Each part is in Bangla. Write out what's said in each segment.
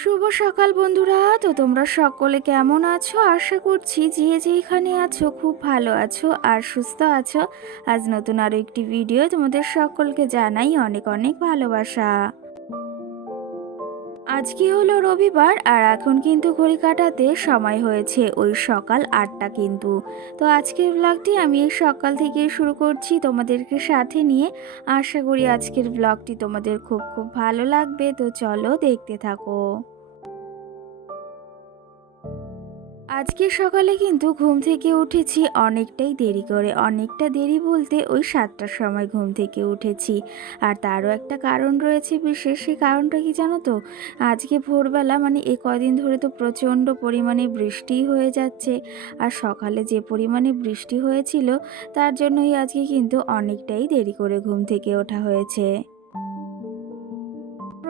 শুভ সকাল বন্ধুরা। তো তোমরা সকলে কেমন আছো? আশা করছি যে যেখানে আছো খুব ভালো আছো আর সুস্থ আছো। আজ নতুন আরও একটি ভিডিও তোমাদের সকলকে জানাই অনেক অনেক ভালোবাসা। আজকে হলো রবিবার আর এখন কিন্তু ঘড়ি কাটাতে সময় হয়েছে ওই সকাল 8টা কিন্তু। তো আজকের ব্লগটি আমি এই সকাল থেকে শুরু করছি তোমাদেরকে সাথে নিয়ে। আশা করি আজকের ব্লগটি তোমাদের খুব খুব ভালো লাগবে। তো চলো দেখতে থাকো। আজকে সকালে কিন্তু ঘুম থেকে উঠেছি অনেকটাই দেরি করে, অনেকটা দেরি বলতে ওই 7টার সময় ঘুম থেকে উঠেছি। আর তারও একটা কারণ রয়েছে বিশেষ, সেই কারণটা কি জানো তো? আজকে ভোরবেলা মানে এ কদিন ধরে তো প্রচণ্ড পরিমাণে বৃষ্টি হয়ে যাচ্ছে। আর সকালে যে পরিমাণে বৃষ্টি হয়েছিল তার জন্যই আজকে কিন্তু অনেকটাই দেরি করে ঘুম থেকে ওঠা হয়েছে।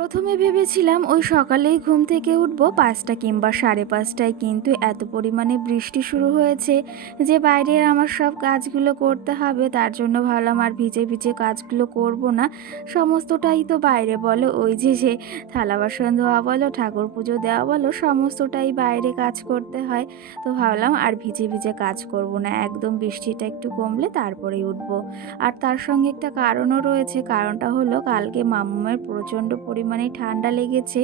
প্রথমে ভেবেছিলাম ওই সকালেই ঘুম থেকে উঠব 5টা কিংবা 5:30টায়, কিন্তু এত পরিমাণে বৃষ্টি শুরু হয়েছে যে বাইরের আমার সব কাজগুলো করতে হবে। তার জন্য ভাবলাম আর ভিজে ভিজে কাজগুলো করব না, সমস্তটাই তো বাইরে বলো, ওই যে থালা বাসন ধোয়া বলো, ঠাকুর পুজো দেওয়া বলো, সমস্তটাই বাইরে কাজ করতে হয়। তো ভাবলাম আর ভিজে ভিজে কাজ করব না, একদম বৃষ্টিটা একটু কমলে তারপরেই উঠব। আর তার সঙ্গে একটা কারণও রয়েছে, কারণটা হলো কালকে মামুমের প্রচণ্ড পরিমাণে ঠান্ডা লেগেছে।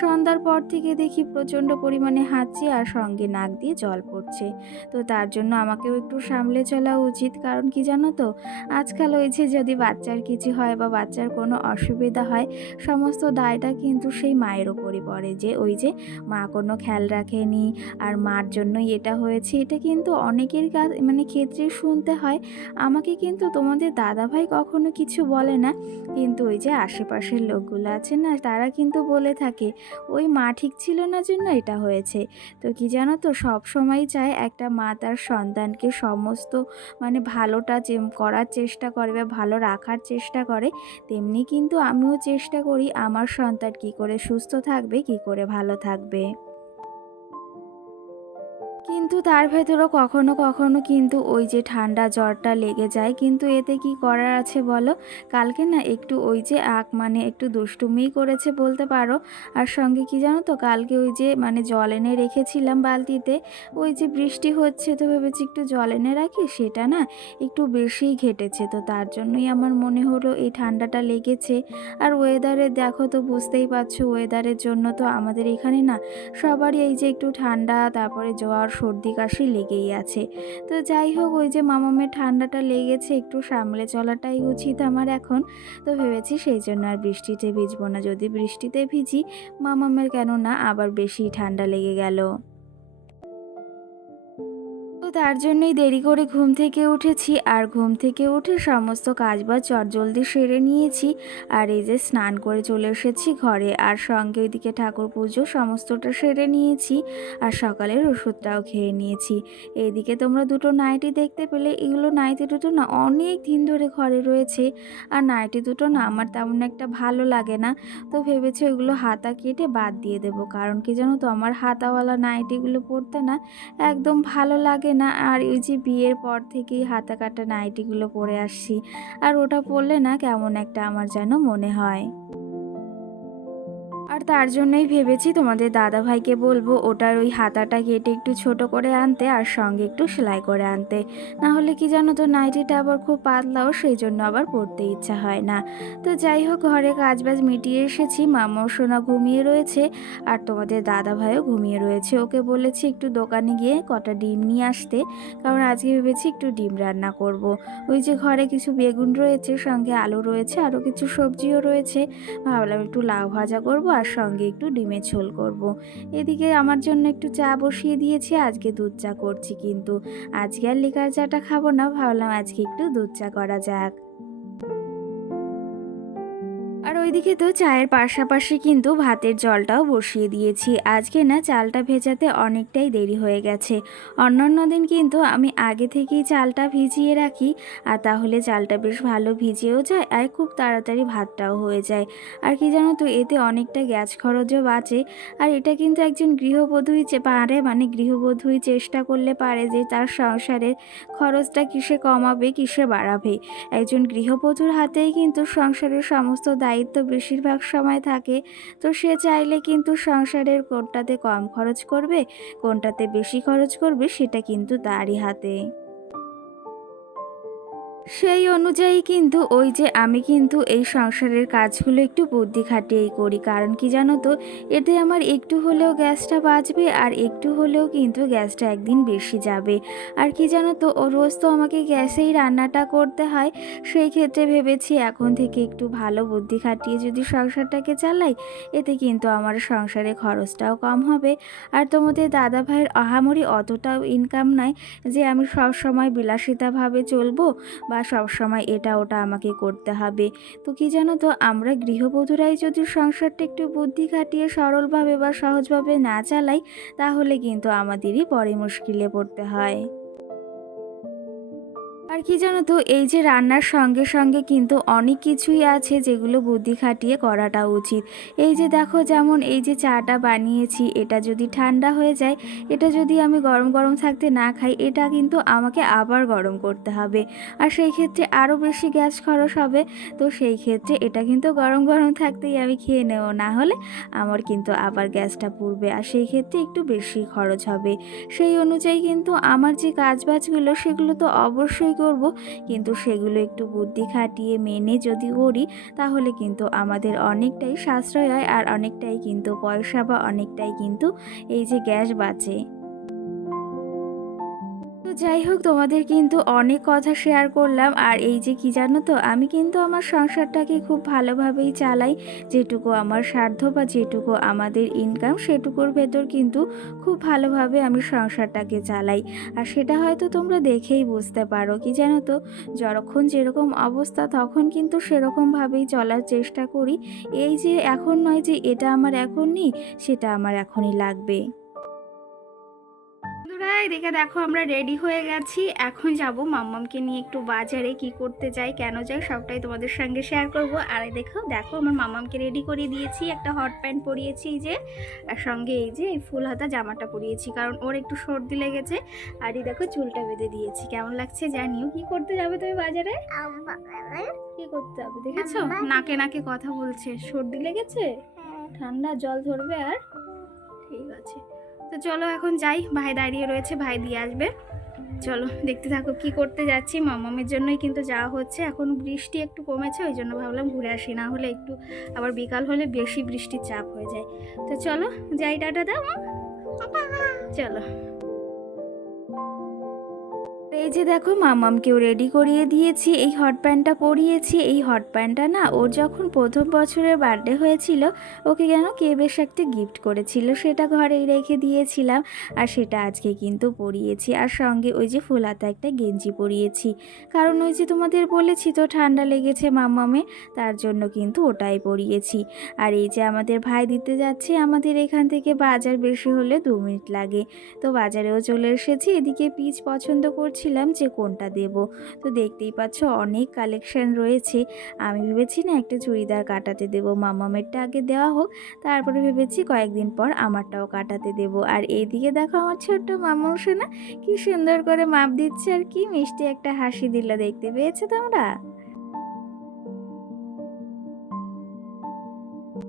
সন্ধ্যার পর থেকে দেখি প্রচণ্ড পরিমাণে হাঁচি আর সঙ্গে নাক দিয়ে জল পড়ছে। তো তার জন্য আমাকেও একটু সামলে চলা উচিত, কারণ কি জানো তো, আজকাল ওই যে যদি বাচ্চার কিছু হয় বা বাচ্চার কোনো অসুবিধা হয়, সমস্ত দায়টা কিন্তু সেই মায়ের ওপরই পড়ে, যে ওই যে মা কোনো খেয়াল রাখেনি আর মার জন্যই এটা হয়েছে। এটা কিন্তু অনেকের মানে ক্ষেত্রে শুনতে হয়। আমাকে কিন্তু তোমাদের দাদাভাই কখনো কিছু বলে না, কিন্তু ওই যে আশেপাশের লোকগুলো আছে না, তারা কিন্তু বলে থাকে ওই মা ঠিক ছিল না জন্য এটা হয়েছে। তো কি জানো তো, সব সময় চায় একটা মা তার সন্তানকে সমস্ত মানে ভালোটা যে করার চেষ্টা করে বা ভালো রাখার চেষ্টা করে, তেমনি কিন্তু আমিও চেষ্টা করি আমার সন্তান কি করে সুস্থ থাকবে, কি করে ভালো থাকবে। কিন্তু তার ভেতরও কখনো কখনো কিন্তু ওই যে ঠান্ডা জ্বরটা লেগে যায়, কিন্তু এতে কি করার আছে বলো? কালকে না একটু ওই যে মানে একটু দুষ্টুমিই করেছে বলতে পারো। আর সঙ্গে কি জানো তো, কালকে ওই যে মানে জল এনে রেখেছিলাম বালতিতে, ওই যে বৃষ্টি হচ্ছে তো ভেবেছি একটু জল এনে রাখি, সেটা না একটু বেশিই ঘেটেছে। তো তার জন্যই আমার মনে হলো এই ঠান্ডাটা লেগেছে। আর ওয়েদারে দেখো তো, বুঝতেই পারছো ওয়েদারের জন্য তো আমাদের এখানে না সবারই এই যে একটু ঠান্ডা, তারপরে জ্বর সর্দি কাশি লেগেই আছে। তো যাই হোক, ওই যে মামামের ঠান্ডাটা লেগেছে, একটু সামলে চলাটাই উচিত আমার এখন। তো ভেবেছি সেই জন্য আর বৃষ্টিতে ভিজবো না, যদি বৃষ্টিতে ভিজি মামামের কেন না আবার বেশি ঠান্ডা লেগে গেল। তো তার জন্যই দেরি করে ঘুম থেকে উঠেছি, আর ঘুম থেকে উঠে সমস্ত কাজবাজ চটজলদি সেরে নিয়েছি। আর এই যে স্নান করে চলে এসেছি ঘরে, আর সঙ্গে ওইদিকে ঠাকুর পুজো সমস্তটা সেরে নিয়েছি, আর সকালের ওষুধটাও খেয়ে নিয়েছি। এইদিকে তোমরা দুটো নাইটি দেখতে পেলে, এগুলো নাইটি দুটো না অনেক দিন ধরে ঘরে রয়েছে। আর নাইটি দুটো না আমার তেমন একটা ভালো লাগে না। তো ভেবেছি ওইগুলো হাতা কেটে বাদ দিয়ে দেবো, কারণ কি জানো তো, আমার হাতাওয়ালা নাইটিগুলো পরতে না একদম ভালো লাগে না। আর ওই যে বিয়ের পর থেকেই হাতা কাটা নাইটিগুলো পরে আসছি, আর ওটা পরলে না কেমন একটা আমার যেন মনে হয়। আর তার জন্যই ভেবেছি তোমাদের দাদাভাইকে বলবো ওটার ওই হাতাটা কেটে একটু ছোট করে আনতে, আর সঙ্গে একটু সেলাই করে আনতে। না হলে কি জানো তো, নাইটিটা আবার খুব পাতলাও, সেই জন্য আবার পরতে ইচ্ছা হয় না। তো যাই হোক, ঘরে কাজবাজ মিটিয়ে এসেছি, মামাও সোনা ঘুমিয়ে রয়েছে, আর তোমাদের দাদাভাইও ঘুমিয়ে রয়েছে। ওকে বলেছি একটু দোকানে গিয়ে কটা ডিম নিয়ে আসতে, কারণ আজকে ভেবেছি একটু ডিম রান্না করব। ওই যে ঘরে কিছু বেগুন রয়েছে, সঙ্গে আলু রয়েছে, আরও কিছু সবজিও রয়েছে। ভাবলাম একটু লাউ ভাজা করব আর সঙ্গে একটু ডিমের ঝোল করব। এদিকে আমার জন্য একটু চা বসিয়ে দিয়েছি, আজকে দুধ চা করছি, কিন্তু আজকে আর লিকার চাটা খাবো না, ভাবলাম আজকে একটু দুধ চা করা যাক। আর ওইদিকে তো চায়ের পাশাপাশি কিন্তু ভাতের জলটাও বসিয়ে দিয়েছি। আজকে না চালটা ভেজাতে অনেকটাই দেরি হয়ে গেছে। অন্যান্য দিন কিন্তু আমি আগে থেকেই চালটা ভিজিয়ে রাখি, আর তাহলে চালটা বেশ ভালো ভিজেও যায় আর খুব তাড়াতাড়ি ভাতটাও হয়ে যায়। আর কি জানো তো, এতে অনেকটা গ্যাস খরচও বাঁচে। আর এটা কিন্তু একজন গৃহবধূই পারে, মানে গৃহবধূই চেষ্টা করলে পারে যে তার সংসারের খরচটা কিসে কমাবে কিসে বাড়াবে। একজন গৃহবধূর হাতেই কিন্তু সংসারের সমস্ত দায়িত্ব তো বেশিরভাগ সময় থাকে। তো সে চাইলে কিন্তু সংসারের কোনটাতে কম খরচ করবে, কোনটাতে বেশি খরচ করবে সেটা কিন্তু তারই হাতে। সেই অনুযায়ী কিন্তু ওই যে আমি কিন্তু এই সংসারের কাজগুলো একটু বুদ্ধি খাটিয়েই করি। কারণ কি জানো তো, এতে আমার একটু হলেও গ্যাসটা বাঁচবে আর একটু হলেও কিন্তু গ্যাসটা একদিন বেশি যাবে। আর কি জানো তো, ও রোজ তো আমাকে গ্যাসেই রান্নাটা করতে হয়। সেই ক্ষেত্রে ভেবেছি এখন থেকে একটু ভালো বুদ্ধি খাটিয়ে যদি সংসারটাকে চালাই, এতে কিন্তু আমার সংসারে খরচটাও কম হবে। আর তোমাদের দাদা ভাইয়ের আহামরি অতটাও ইনকাম নাই যে আমি সব সময় বিলাসিতাভাবে চলবো বা সবসময় এটা ওটা আমাকে করতে হবে। তো কি জানো তো, আমরা গৃহবধূরাই যদি সংসারটা একটু বুদ্ধি খাটিয়ে সরলভাবে বা সহজভাবে না চালাই, তাহলে কিন্তু আমাদেরই পরে মুশকিলে পড়তে হয়। আর কি জানো তো, এই যে রান্নার সঙ্গে সঙ্গে কিন্তু অনেক কিছুই আছে যেগুলো বুদ্ধি খাটিয়ে করাটা উচিত। এই যে দেখো, যেমন এই যে চাটা বানিয়েছি, এটা যদি ঠান্ডা হয়ে যায়, এটা যদি আমি গরম গরম থাকতে না খাই, এটা কিন্তু আমাকে আবার গরম করতে হবে। আর সেই ক্ষেত্রে আরও বেশি গ্যাস খরচ হবে। তো সেই ক্ষেত্রে এটা কিন্তু গরম গরম থাকতেই আমি খেয়ে নেব, না হলে আমার কিন্তু আবার গ্যাসটা পুড়বে আর সেই ক্ষেত্রে একটু বেশি খরচ হবে। সেই অনুযায়ী কিন্তু আমার যে কাজবাজগুলো সেগুলো তো অবশ্যই করব, কিন্তু সেগুলো একটু বুদ্ধি খাটিয়ে মেনে যদি করি, তাহলে কিন্তু আমাদের অনেকটাই সাশ্রয় হয় আর অনেকটাই কিন্তু পয়সা বা অনেকটাই কিন্তু এই যে গ্যাস বাঁচে। তো যাই হোক, তোমাদের কিন্তু অনেক কথা শেয়ার করলাম। আর এই যে কি জানো তো, আমি কিন্তু আমার সংসারটাকে খুব ভালোভাবেই চালাই। যেটুকু আমার সাধ্য বা যেটুকু আমাদের ইনকাম, সেটুকুর ভেতর কিন্তু খুব ভালোভাবে আমি সংসারটাকে চালাই। আর সেটা হয়তো তোমরা দেখেই বুঝতে পারো। কি জানো তো, যখন যেরকম অবস্থা তখন কিন্তু সেরকমভাবেই চলার চেষ্টা করি। এই যে এখন নয় যে এটা আমার এখন নেই, সেটা আমার এখনই লাগবে। বন্ধুরা, এদিকে দেখো আমরা রেডি হয়ে গেছি। এখন যাব মাম্মামকে নিয়ে একটু বাজারে। কি করতে যাই, কেন যাই, সবটাই তোমাদের সঙ্গে শেয়ার করব। আর দেখো দেখো আমার মাম্মামকে রেডি করে দিয়েছি, একটা হট প্যান্ট পরিয়েছি এই যে, আর সঙ্গে এই যে এই ফুল হাতা জামাটা পরিয়েছি, কারণ ওর একটু সর্দি লেগেছে। আর এই দেখো চুলটা বেঁধে দিয়েছি। কেমন লাগছে জানিও। কি করতে যাবে তুমি বাজারে? কি করতে হবে দেখেছো, নাকে নাকে কথা বলছে। সর্দি লেগেছে, ঠান্ডা জল ধরবে। আর ঠিক আছে, তো চলো এখন যাই। ভাই দাঁড়িয়ে রয়েছে, ভাই দিয়ে আসবে। চলো দেখতে থাকো কি করতে যাচ্ছি। মামামের জন্যই কিন্তু যাওয়া হচ্ছে। এখন বৃষ্টি একটু কমেছে, ওই জন্য ভাবলাম ঘুরে আসি, না হলে একটু আবার বিকাল হলে বেশি বৃষ্টির চাপ হয়ে যায়। তো চলো যাই, টাটা দাও। চলো। এই যে দেখো মামামকেও রেডি করিয়ে দিয়েছি, এই হট প্যান্টটা পরিয়েছি। এই হট প্যান্টটা না, ওর যখন প্রথম বছরের বার্থডে হয়েছিল, ওকে যেন কে বেশ একটা গিফট করেছিল, সেটা ঘরেই রেখে দিয়েছিলাম। আর সেটা আজকে কিন্তু পরিয়েছি, আর সঙ্গে ওই যে ফুল হাতা একটা গেঞ্জি পরিয়েছি। কারণ ওই যে তোমাদের বলেছি তো ঠান্ডা লেগেছে মামামের, তার জন্য কিন্তু ওটাই পরিয়েছি। আর এই যে আমাদের ভাই দিতে যাচ্ছে, আমাদের এখান থেকে বাজার বেশি হলে 2 মিনিট লাগে। তো বাজারেও চলে এসেছি। এদিকে পিচ পছন্দ করছিলাম যে কোনটা দেব। তো দেখতেই পাচ্ছ অনেক কালেকশন রয়েছে। আমি ভেবেছি না একটা চুড়িদার কাটাতে দেব, মামামেরটা আগে দেওয়া হোক, তারপরে ভেবেছি কয়েকদিন পর আমারটাও কাটাতে দেব। আর এইদিকে দেখো আমার ছোট্ট মামাম সোনা কি সুন্দর করে মাপ দিচ্ছে আর কি মিষ্টি একটা হাসি দিল, দেখতে পেয়েছো তোমরা?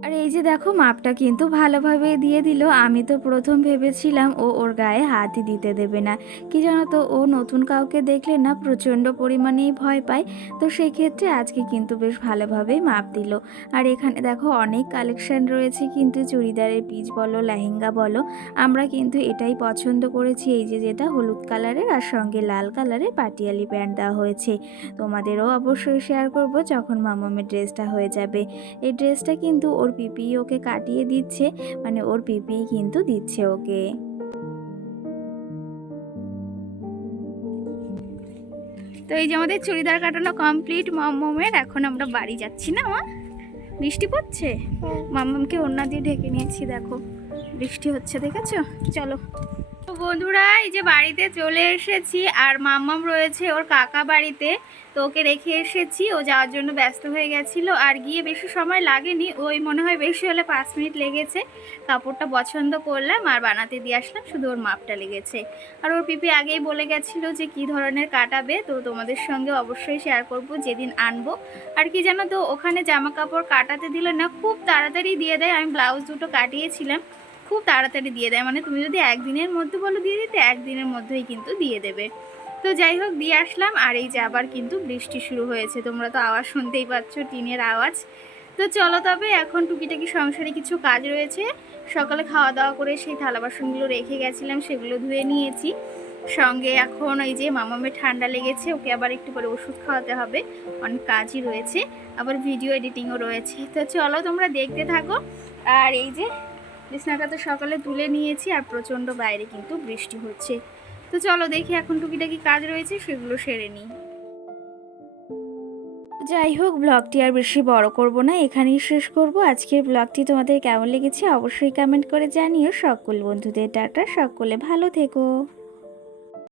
আর এই যে দেখো মাপটা কিন্তু ভালোভাবে দিয়ে দিল। আমি তো প্রথম ভেবেছিলাম ও ওর গায়ে হাতই দিতে দেবে না। কি জানো তো, ও নতুন কাউকে দেখলে না প্রচণ্ড পরিমাণেই ভয় পায়। তো সেই ক্ষেত্রে আজকে কিন্তু বেশ ভালোভাবেই মাপ দিল। আর এখানে দেখো অনেক কালেকশন রয়েছে কিন্তু, চুড়িদারের পিস বলো লেহেঙ্গা বলো, আমরা কিন্তু এটাই পছন্দ করেছি। এই যে যেটা হলুদ কালারের আর সঙ্গে লাল কালারের পাটিয়ালি প্যান্ট দেওয়া হয়েছে। তোমাদেরও অবশ্যই শেয়ার করব যখন মামামের ড্রেসটা হয়ে যাবে। এই ড্রেসটা কিন্তু ওর পিপি ওকে কাটিয়ে দিচ্ছে, মানে ওর পিপি কিন্তু দিচ্ছে ওকে। তো এই যে আমাদের চুড়িদার কাটানো কমপ্লিট মাম্মামের। এখন আমরা বাড়ি যাচ্ছি না মা? বৃষ্টি পড়ছে, মাম্মামকে ওড়না দিয়ে ঢেকে নিয়েছি, দেখো বৃষ্টি হচ্ছে, দেখেছো? চলো। তো বন্ধুরা, এই যে বাড়িতে চলে এসেছি আর মাম্মাম রয়েছে ওর কাকা বাড়িতে। তো ওকে রেখে এসেছি, ও যাওয়ার জন্য ব্যস্ত হয়ে গেছিলো আর গিয়ে বেশি সময় লাগেনি, ওই মনে হয় বেশি হলে 5 মিনিট লেগেছে। কাপড়টা পছন্দ করলাম আর বানাতে দিয়ে আসলাম, শুধু ওর মাপটা লেগেছে। আর ওর পিপি আগেই বলে গেছিলো যে কী ধরনের কাটাবে, তো তোমাদের সঙ্গে অবশ্যই শেয়ার করব যেদিন আনবো। আর কি জানো তো, ওখানে জামা কাপড় কাটাতে দিলে না খুব তাড়াতাড়ি দিয়ে দেয়। আমি ব্লাউজ দুটো কাটিয়েছিলাম, খুব তাড়াতাড়ি দিয়ে দেয়, মানে তুমি যদি একদিনের মধ্যে বলো দিয়ে দিতে, একদিনের মধ্যেই কিন্তু দিয়ে দেবে। তো যাই হোক, দিয়ে আসলাম। আর এই যে আবার কিন্তু বৃষ্টি শুরু হয়েছে, তোমরা তো আওয়াজ শুনতেই পাচ্ছ, টিনের আওয়াজ। তো চলো তবে, এখন টুকিটাকি সংসারে কিছু কাজ রয়েছে। সকালে খাওয়া দাওয়া করে সেই থালা বাসনগুলো রেখে গেছিলাম, সেগুলো ধুয়ে নিয়েছি। সঙ্গে এখন এই যে মামামের ঠান্ডা লেগেছে, ওকে আবার একটু পরে ওষুধ খাওয়াতে হবে, অনেক কাজই রয়েছে, আবার ভিডিও এডিটিংও রয়েছে। তো চলো তোমরা দেখতে থাকো। আর এই যে বিছনাটা তো সকালে তুলে নিয়েছি, আর প্রচণ্ড বাইরে কিন্তু বৃষ্টি হচ্ছে। তো চলো দেখি, এখন টুকিটাকি কাজ রয়েছে সেগুলো সেরে নিই। যাই হোক, ব্লগটি আর বেশি বড় করব না, এখানেই শেষ করব। আজকের ব্লগটি তোমাদের কেমন লেগেছে অবশ্যই কমেন্ট করে জানিও। সকল বন্ধুদের টাটা, সকলে ভালো থেকো।